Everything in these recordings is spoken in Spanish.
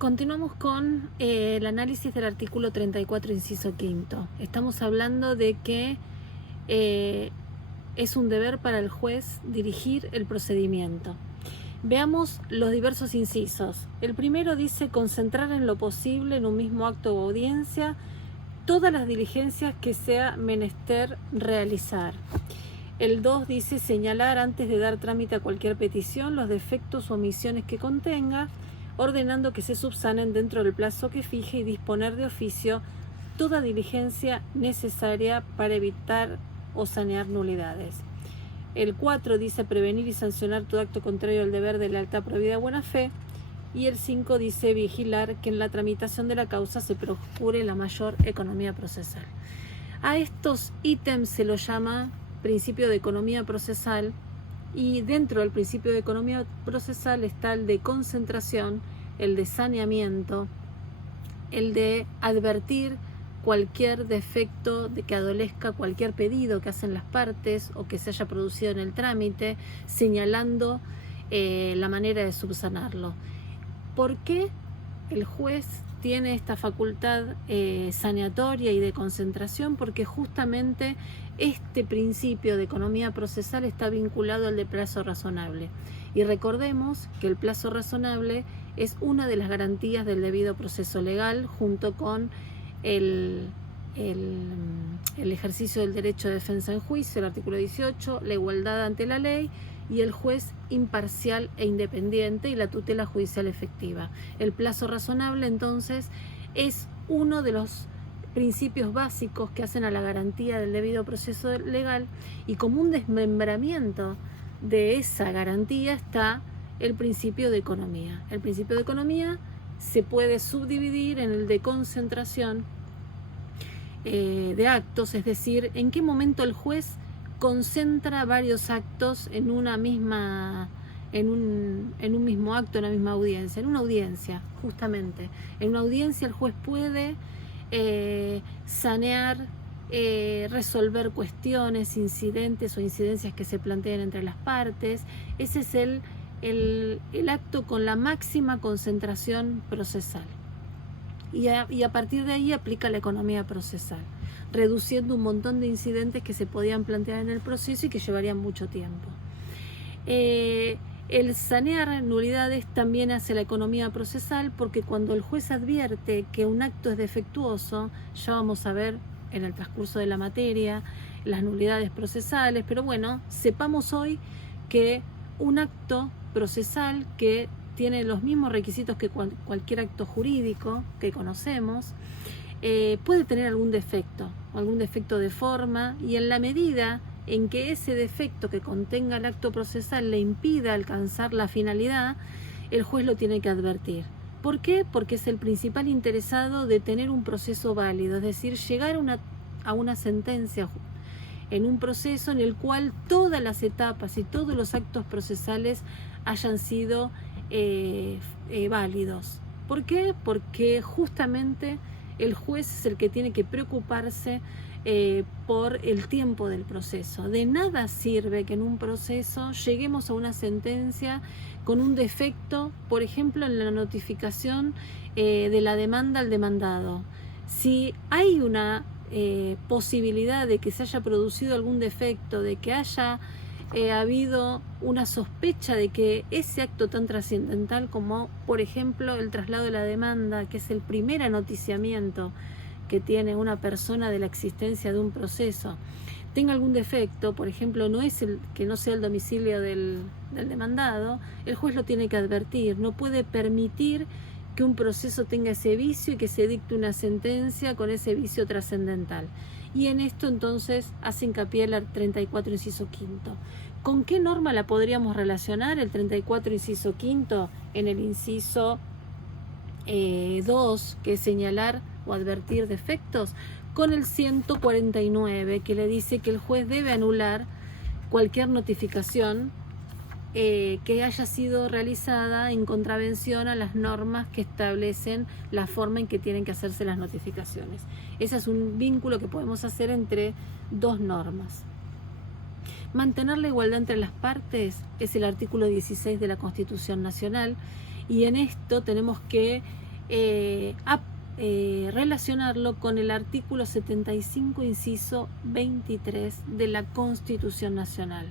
Continuamos con el análisis del artículo 34, inciso quinto. Estamos hablando de que es un deber para el juez dirigir el procedimiento. Veamos los diversos incisos. El primero dice concentrar en lo posible en un mismo acto o audiencia todas las diligencias que sea menester realizar. El 2 dice señalar antes de dar trámite a cualquier petición los defectos o omisiones que contenga, ordenando que se subsanen dentro del plazo que fije y disponer de oficio toda diligencia necesaria para evitar o sanear nulidades. El 4 dice prevenir y sancionar todo acto contrario al deber de lealtad, probidad y buena fe. Y el 5 dice vigilar que en la tramitación de la causa se procure la mayor economía procesal. A estos ítems se los llama principio de economía procesal, y dentro del principio de economía procesal está el de concentración, el de saneamiento, el de advertir cualquier defecto de que adolezca cualquier pedido que hacen las partes o que se haya producido en el trámite, señalando la manera de subsanarlo. ¿Por qué el juez tiene esta facultad saneatoria y de concentración? Porque justamente este principio de economía procesal está vinculado al de plazo razonable. Y recordemos que el plazo razonable es una de las garantías del debido proceso legal, junto con el ejercicio del derecho de defensa en juicio, el artículo 18, la igualdad ante la ley y el juez imparcial e independiente y la tutela judicial efectiva. El plazo razonable, entonces, es uno de los principios básicos que hacen a la garantía del debido proceso legal, y como un desmembramiento de esa garantía está el principio de economía. El principio de economía se puede subdividir en el de concentración de actos, es decir, en qué momento el juez concentra varios actos en una misma, en un mismo acto, en una misma audiencia. En una audiencia, justamente. En una audiencia el juez puede sanear, resolver cuestiones, incidentes o incidencias que se planteen entre las partes. Ese es el acto con la máxima concentración procesal. Y a partir de ahí aplica la economía procesal, reduciendo un montón de incidentes que se podían plantear en el proceso y que llevarían mucho tiempo. El sanear nulidades también hace la economía procesal, porque cuando el juez advierte que un acto es defectuoso, ya vamos a ver en el transcurso de la materia las nulidades procesales, pero bueno, sepamos hoy que un acto procesal que tiene los mismos requisitos que cualquier acto jurídico que conocemos, puede tener algún defecto de forma, y en la medida en que ese defecto que contenga el acto procesal le impida alcanzar la finalidad, el juez lo tiene que advertir. ¿Por qué? Porque es el principal interesado de tener un proceso válido, es decir, llegar a una sentencia en un proceso en el cual todas las etapas y todos los actos procesales hayan sido válidos. ¿Por qué? Porque justamente el juez es el que tiene que preocuparse por el tiempo del proceso. De nada sirve que en un proceso lleguemos a una sentencia con un defecto, por ejemplo, en la notificación de la demanda al demandado. Si hay una posibilidad de que se haya producido algún defecto, de que haya habido una sospecha de que ese acto tan trascendental como, por ejemplo, el traslado de la demanda, que es el primer anoticiamiento que tiene una persona de la existencia de un proceso, tenga algún defecto, por ejemplo, que no sea el domicilio del demandado, el juez lo tiene que advertir. No puede permitir que un proceso tenga ese vicio y que se dicte una sentencia con ese vicio trascendental. Y en esto entonces hace hincapié el 34, inciso quinto. ¿Con qué norma la podríamos relacionar? El 34, inciso quinto, en el inciso 2, que es señalar o advertir defectos, con el 149, que le dice que el juez debe anular cualquier notificación que haya sido realizada en contravención a las normas que establecen la forma en que tienen que hacerse las notificaciones. Ese es un vínculo que podemos hacer entre dos normas. Mantener la igualdad entre las partes es el artículo 16 de la Constitución Nacional, y en esto tenemos que relacionarlo con el artículo 75, inciso 23 de la Constitución Nacional.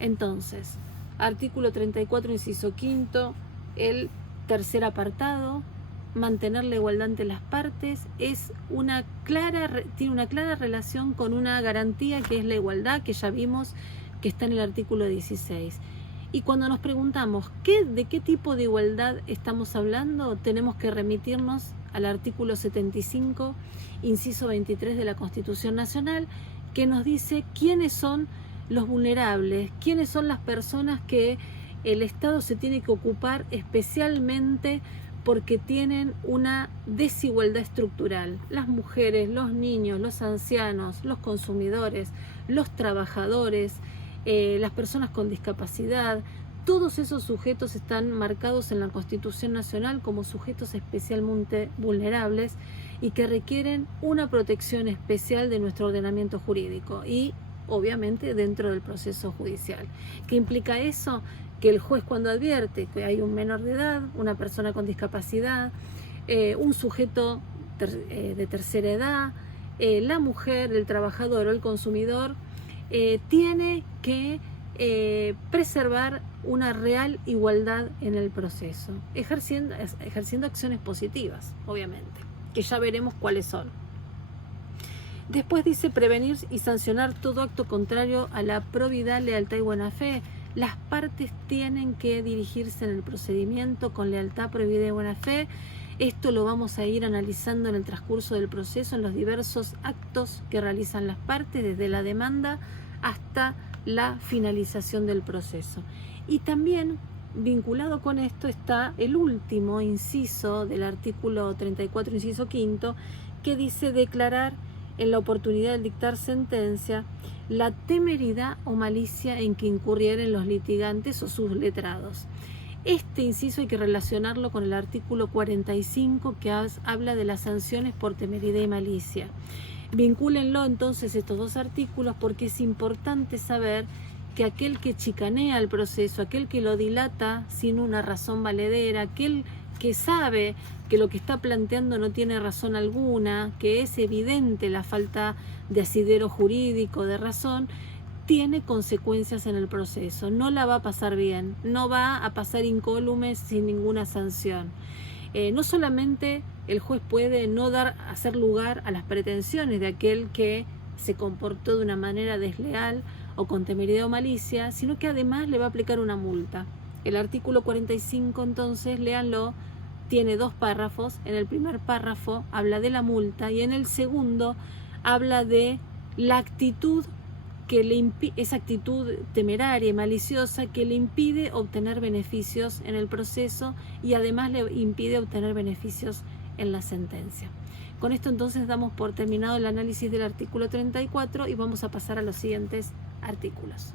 Entonces, artículo 34, inciso 5, el tercer apartado, mantener la igualdad ante las partes, tiene una clara relación con una garantía que es la igualdad, que ya vimos que está en el artículo 16. Y cuando nos preguntamos de qué tipo de igualdad estamos hablando, tenemos que remitirnos al artículo 75, inciso 23 de la Constitución Nacional, que nos dice quiénes son los vulnerables, quiénes son las personas que el Estado se tiene que ocupar especialmente porque tienen una desigualdad estructural. Las mujeres, los niños, los ancianos, los consumidores, los trabajadores, las personas con discapacidad. Todos esos sujetos están marcados en la Constitución Nacional como sujetos especialmente vulnerables y que requieren una protección especial de nuestro ordenamiento jurídico y obviamente dentro del proceso judicial. ¿Qué implica eso? Que el juez, cuando advierte que hay un menor de edad, una persona con discapacidad, un sujeto de tercera edad, la mujer, el trabajador o el consumidor, tiene que preservar una real igualdad en el proceso, ejerciendo acciones positivas, obviamente, que ya veremos cuáles son. Después dice prevenir y sancionar todo acto contrario a la probidad, lealtad y buena fe. Las partes tienen que dirigirse en el procedimiento con lealtad, probidad y buena fe. Esto lo vamos a ir analizando en el transcurso del proceso, en los diversos actos que realizan las partes, desde la demanda hasta la finalización del proceso. Y también vinculado con esto está el último inciso del artículo 34, inciso 5, que dice declarar en la oportunidad de dictar sentencia la temeridad o malicia en que incurrieren los litigantes o sus letrados. Este inciso hay que relacionarlo con el artículo 45, que habla de las sanciones por temeridad y malicia. Vincúlenlo entonces estos dos artículos, porque es importante saber que aquel que chicanea el proceso, aquel que lo dilata sin una razón valedera, aquel que sabe que lo que está planteando no tiene razón alguna, que es evidente la falta de asidero jurídico, de razón, tiene consecuencias en el proceso, no la va a pasar bien, no va a pasar incólume sin ninguna sanción. No solamente el juez puede no hacer lugar a las pretensiones de aquel que se comportó de una manera desleal o con temeridad o malicia, sino que además le va a aplicar una multa. El artículo 45, entonces, léanlo, tiene dos párrafos. En el primer párrafo habla de la multa y en el segundo habla de la actitud esa actitud temeraria y maliciosa que le impide obtener beneficios en el proceso y además le impide obtener beneficios en la sentencia. Con esto entonces damos por terminado el análisis del artículo 34 y vamos a pasar a los siguientes artículos.